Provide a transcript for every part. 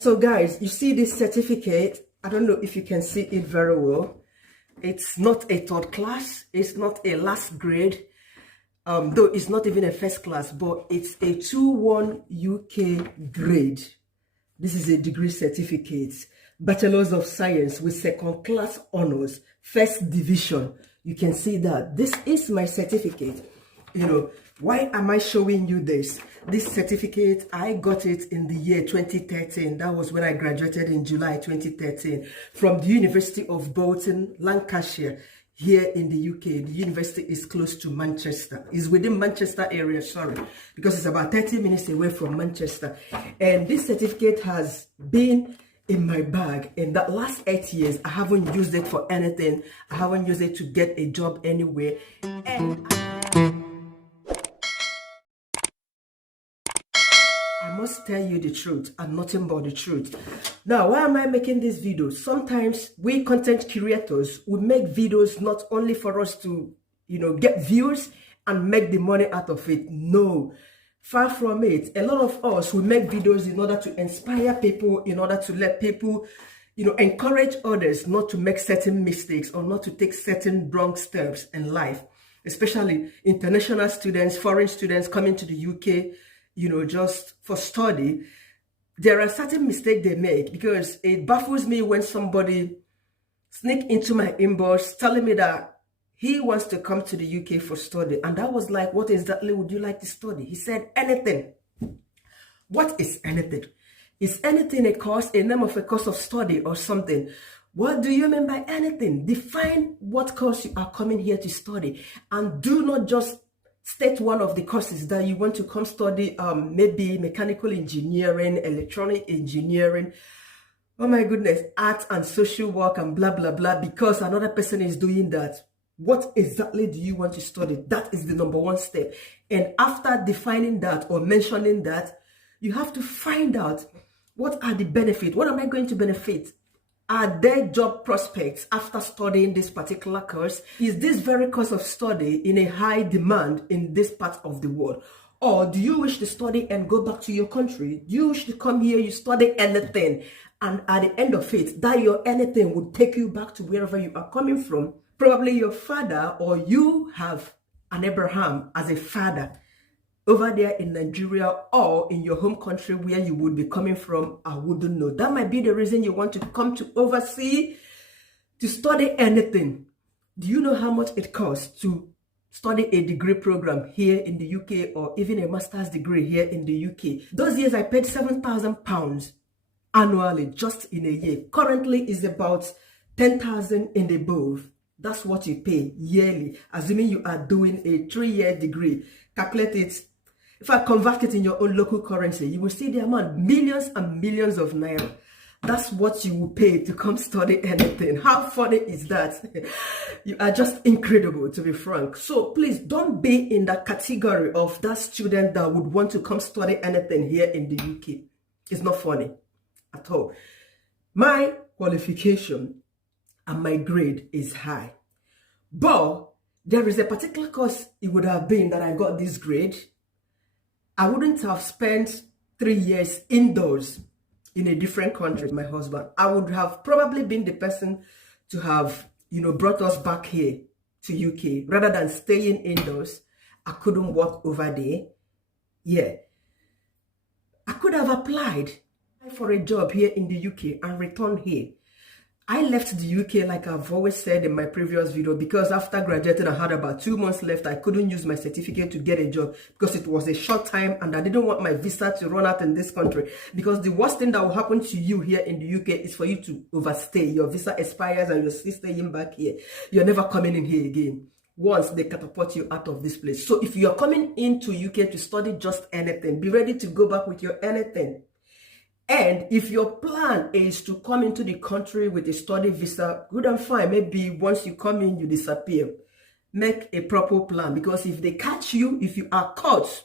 So guys, you see this certificate? I don't know if you can see it very well. It's not a third class. It's not a last grade. Though it's not even a first class, but it's a 2-1 UK grade. This is a degree certificate. Bachelor's of Science with second class honors, first division. You can see that. This is my certificate. You know, why am I showing you this? This certificate, I got it in the year 2013. That was when I graduated in July 2013 from the University of Bolton, Lancashire, here in the UK. The university is close to Manchester. It's within Manchester area, sorry, because it's about 30 minutes away from Manchester. And this certificate has been in my bag in the last 8 years. I haven't used it for anything. I haven't used it to get a job anywhere. And I must tell you the truth and nothing but the truth. Now, why am I making this video? Sometimes we content creators would make videos not only for us to, get views and make the money out of it. No, far from it. A lot of us will make videos in order to inspire people, in order to let people, encourage others not to make certain mistakes or not to take certain wrong steps in life, especially international students, foreign students coming to the UK, just for study. There are certain mistakes they make, because it baffles me when somebody sneak into my inbox telling me that he wants to come to the UK for study. And I was like, what exactly would you like to study? He said, anything. What is anything? Is anything a course, a name of a course of study or something? What do you mean by anything? Define what course you are coming here to study, and do not just state one of the courses that you want to come study, maybe mechanical engineering, electronic engineering, oh my goodness, art and social work and blah, blah, blah, because another person is doing that. What exactly do you want to study? That is the number one step. And after defining that or mentioning that, you have to find out what are the benefits. What am I going to benefit? Are there job prospects after studying this particular course? Is this very course of study in a high demand in this part of the world? Or do you wish to study and go back to your country? Do you wish to come here, you study anything, and at the end of it, that your anything would take you back to wherever you are coming from? Probably your father, or you have an Abraham as a father over there in Nigeria or in your home country where you would be coming from. I wouldn't know. That might be the reason you want to come to overseas to study anything. Do you know how much it costs to study a degree program here in the UK, or even a master's degree here in the UK? Those years I paid £7,000 annually just in a year. Currently is about 10,000 and above. That's what you pay yearly, assuming you are doing a 3-year degree. Calculate it. If I convert it in your own local currency, you will see the amount, millions and millions of naira. That's what you will pay to come study anything. How funny is that? You are just incredible, to be frank. So please don't be in that category of that student that would want to come study anything here in the UK. It's not funny at all. My qualification and my grade is high, but there is a particular course it would have been that I got this grade. I wouldn't have spent 3 years indoors in a different country with my husband. I would have probably been the person to have, brought us back here to UK rather than staying indoors. I couldn't work over there. Yeah. I could have applied for a job here in the UK and returned here. I left the UK, like I've always said in my previous video, because after graduating, I had about 2 months left. I couldn't use my certificate to get a job because it was a short time, and I didn't want my visa to run out in this country, because the worst thing that will happen to you here in the UK is for you to overstay. Your visa expires and you're still staying back here. You're never coming in here again once they catapult you out of this place. So if you're coming into UK to study just anything, be ready to go back with your anything. And if your plan is to come into the country with a study visa, good and fine. Maybe once you come in, you disappear. Make a proper plan, because if they catch you, if you are caught,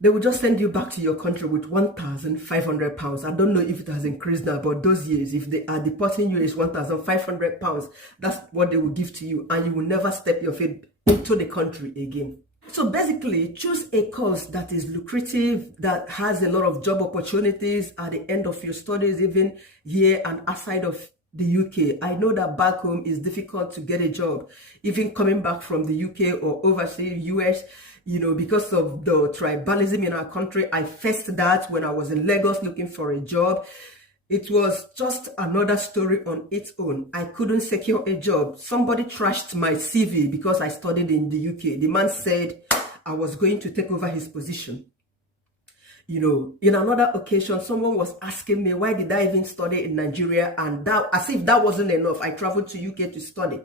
they will just send you back to your country with £1,500. I don't know if it has increased now, but those years, if they are deporting you, it's £1,500. That's what they will give to you, and you will never step your feet into the country again. So basically, choose a course that is lucrative, that has a lot of job opportunities at the end of your studies, even here and outside of the UK. I know that back home is difficult to get a job, even coming back from the UK or overseas, US, because of the tribalism in our country. I faced that when I was in Lagos looking for a job. It was just another story on its own. I couldn't secure a job. Somebody trashed my CV because I studied in the UK. The man said I was going to take over his position. In another occasion, someone was asking me, why did I even study in Nigeria? And that, as if that wasn't enough, I traveled to UK to study.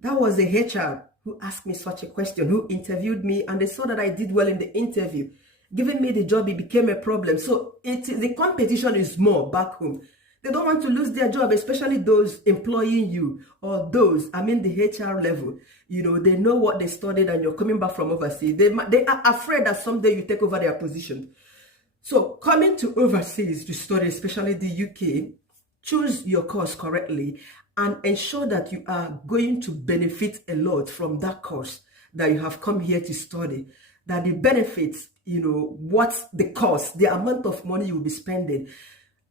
That was a HR who asked me such a question, who interviewed me, and they saw that I did well in the interview. Giving me the job, it became a problem. So the competition is more back home. They don't want to lose their job, especially those employing you, or those, the HR level. They know what they studied and you're coming back from overseas. They are afraid that someday you take over their position. So coming to overseas to study, especially the UK, choose your course correctly and ensure that you are going to benefit a lot from that course that you have come here to study. That the benefits, what's the cost, the amount of money you'll be spending.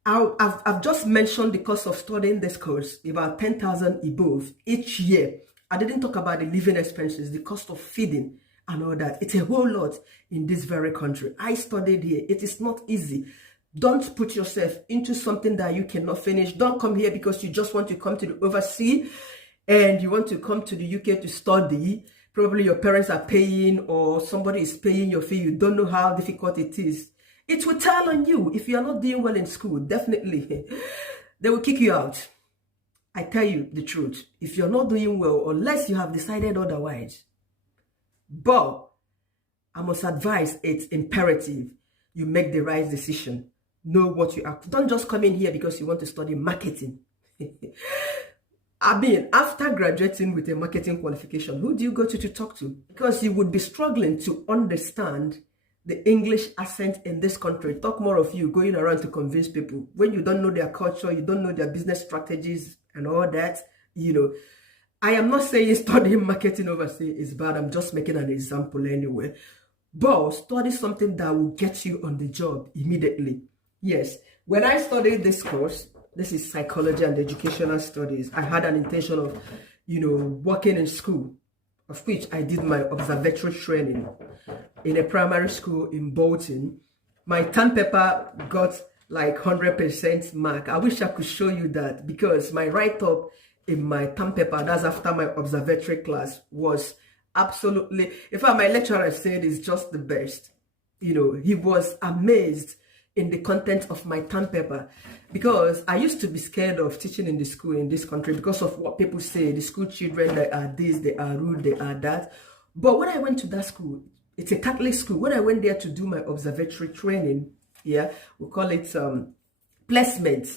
I've just mentioned the cost of studying this course, about 10,000 above each year. I didn't talk about the living expenses, the cost of feeding and all that. It's a whole lot in this very country. I studied here. It is not easy. Don't put yourself into something that you cannot finish. Don't come here because you just want to come to the overseas and you want to come to the UK to study. Probably your parents are paying or somebody is paying your fee. You don't know how difficult it is. It will tell on you. If you are not doing well in school, definitely, they will kick you out. I tell you the truth. If you're not doing well, unless you have decided otherwise. But I must advise, it's imperative you make the right decision. Know what you are. Don't just come in here because you want to study marketing. After graduating with a marketing qualification, who do you go to talk to? Because you would be struggling to understand the English accent in this country. Talk more of you going around to convince people. When you don't know their culture, you don't know their business strategies and all that, I am not saying studying marketing overseas is bad. I'm just making an example anyway. But study something that will get you on the job immediately. Yes, when I studied this course, this is psychology and educational studies, I had an intention of, working in school, of which I did my observatory training in a primary school in Bolton. My term paper got like 100% mark. I wish I could show you that because my write-up in my term paper, that's after my observatory class, was absolutely, in fact, my lecturer said it's just the best. He was amazed in the content of my term paper because I used to be scared of teaching in the school in this country because of what people say. The school children, they are this, they are rude, they are that. But when I went to that school, it's a Catholic school. When I went there to do my observatory training, we call it placement,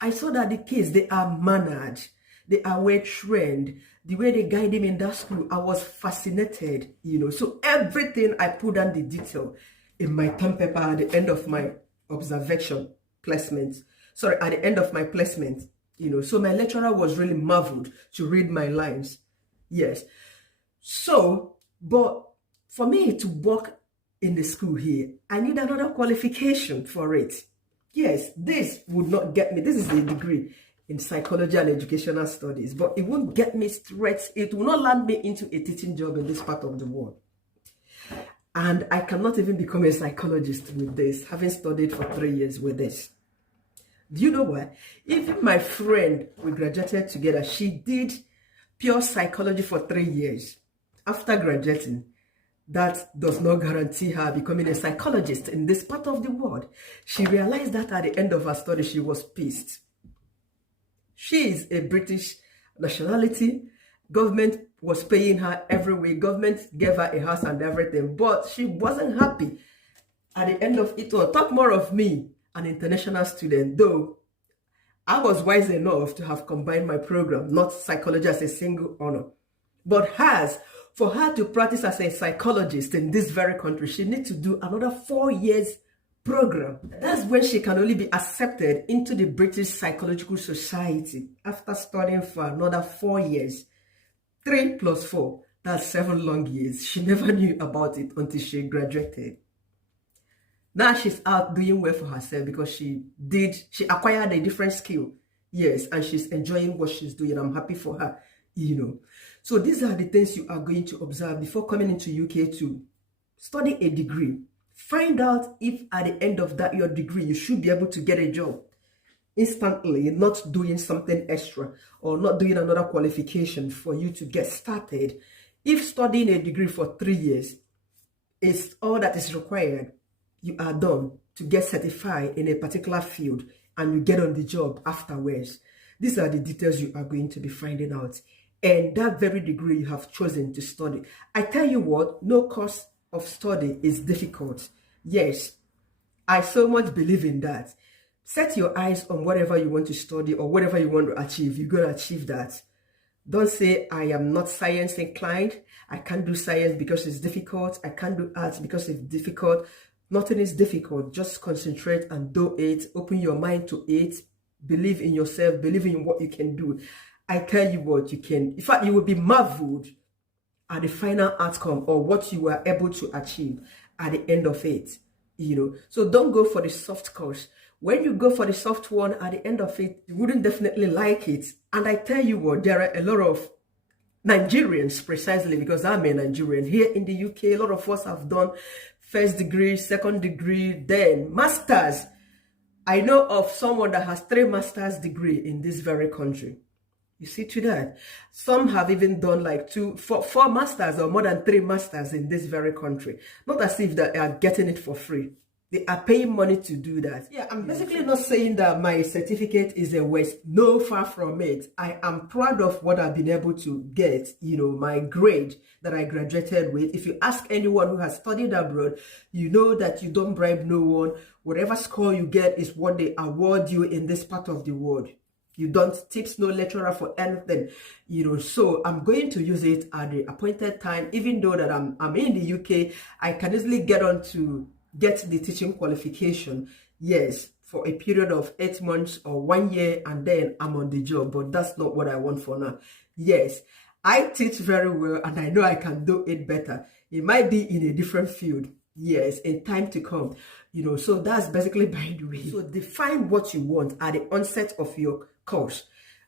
I saw that the kids, they are mannered, they are well trained. The way they guide them in that school, I was fascinated, So everything I put down the detail in my term paper at the end of my observation placement. Sorry, at the end of my placement, So my lecturer was really marveled to read my lines. Yes. So, but for me to work in the school here, I need another qualification for it. Yes, this would not get me. This is a degree in psychology and educational studies, but it won't get me straight. It will not land me into a teaching job in this part of the world. And I cannot even become a psychologist with this, having studied for 3 years with this. Do you know what? Even my friend, we graduated together, she did pure psychology for 3 years. After graduating, that does not guarantee her becoming a psychologist in this part of the world. She realized that at the end of her study, she was pissed. She is a British nationality. Government was paying her every week. Government gave her a house and everything, but she wasn't happy. At the end of it all, talk more of me, an international student, though I was wise enough to have combined my program, not psychology as a single honor, but for her to practice as a psychologist in this very country, she needs to do another 4 years program. That's when she can only be accepted into the British Psychological Society after studying for another 4 years. 3 + 4 That's 7 long years. She never knew about it until she graduated. Now she's out doing well for herself because she acquired a different skill. Yes, and she's enjoying what she's doing. I'm happy for her, So these are the things you are going to observe before coming into UK to study a degree. Find out if at the end of that your degree, you should be able to get a job instantly, not doing something extra or not doing another qualification for you to get started. If studying a degree for 3 years is all that is required, you are done to get certified in a particular field and you get on the job afterwards. These are the details you are going to be finding out. And that very degree you have chosen to study. I tell you what, no course of study is difficult. Yes, I so much believe in that. Set your eyes on whatever you want to study or whatever you want to achieve. You're going to achieve that. Don't say, I am not science inclined. I can't do science because it's difficult. I can't do arts because it's difficult. Nothing is difficult. Just concentrate and do it. Open your mind to it. Believe in yourself. Believe in what you can do. I tell you what, you can. In fact, you will be marveled at the final outcome or what you were able to achieve at the end of it. So don't go for the soft course. When you go for the soft one, at the end of it, you wouldn't definitely like it. And I tell you what, there are a lot of Nigerians, precisely because I'm a Nigerian. Here in the UK, a lot of us have done first degree, second degree, then masters. I know of someone that has 3 master's degree in this very country. You see to that. Some have even done like 4 masters or more than 3 masters in this very country. Not as if they are getting it for free. They are paying money to do that. Yeah, I'm basically not saying that my certificate is a waste. No, far from it. I am proud of what I've been able to get, my grade that I graduated with. If you ask anyone who has studied abroad, you know that you don't bribe no one. Whatever score you get is what they award you in this part of the world. You don't tips no lecturer for anything, so I'm going to use it at the appointed time. Even though that I'm in the UK, I can easily get on to get the teaching qualification, yes, for a period of 8 months or 1 year, and then I'm on the job. But that's not what I want for now. Yes, I teach very well and I know I can do it better. It might be in a different field, yes, in time to come, so that's basically by the way. So define what you want at the onset of your course.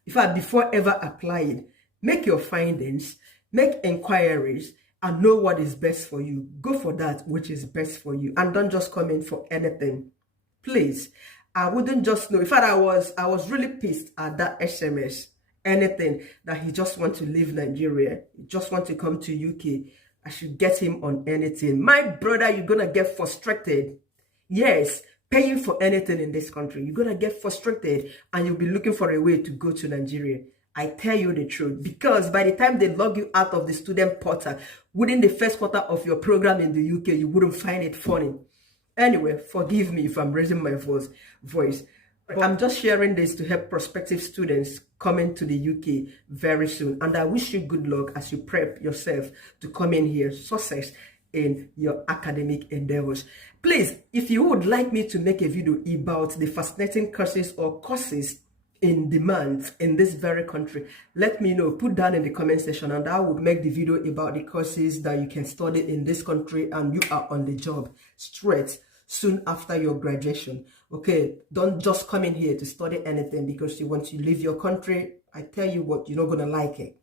In fact, before ever applying, make your findings, make inquiries, and know what is best for you. Go for that which is best for you, and don't just come in for anything. Please, I wouldn't just know. In fact, I was really pissed at that SMS. Anything that he just want to leave Nigeria, he just want to come to UK. I should get him on anything. My brother, you're gonna get frustrated. Yes, paying for anything in this country, you're gonna get frustrated and you'll be looking for a way to go to Nigeria. I tell you the truth, because by the time they log you out of the student portal within the first quarter of your program in the UK, you wouldn't find it funny. Anyway, forgive me if I'm raising my voice. But I'm just sharing this to help prospective students coming to the UK very soon. And I wish you good luck as you prep yourself to come in here. Success in your academic endeavors. Please, if you would like me to make a video about the fascinating courses or courses in demand in this very country, let me know. Put down in the comment section and I would make the video about the courses that you can study in this country and you are on the job straight soon after your graduation. Okay, don't just come in here to study anything because you want to leave your country. I tell you what, you're not gonna like it.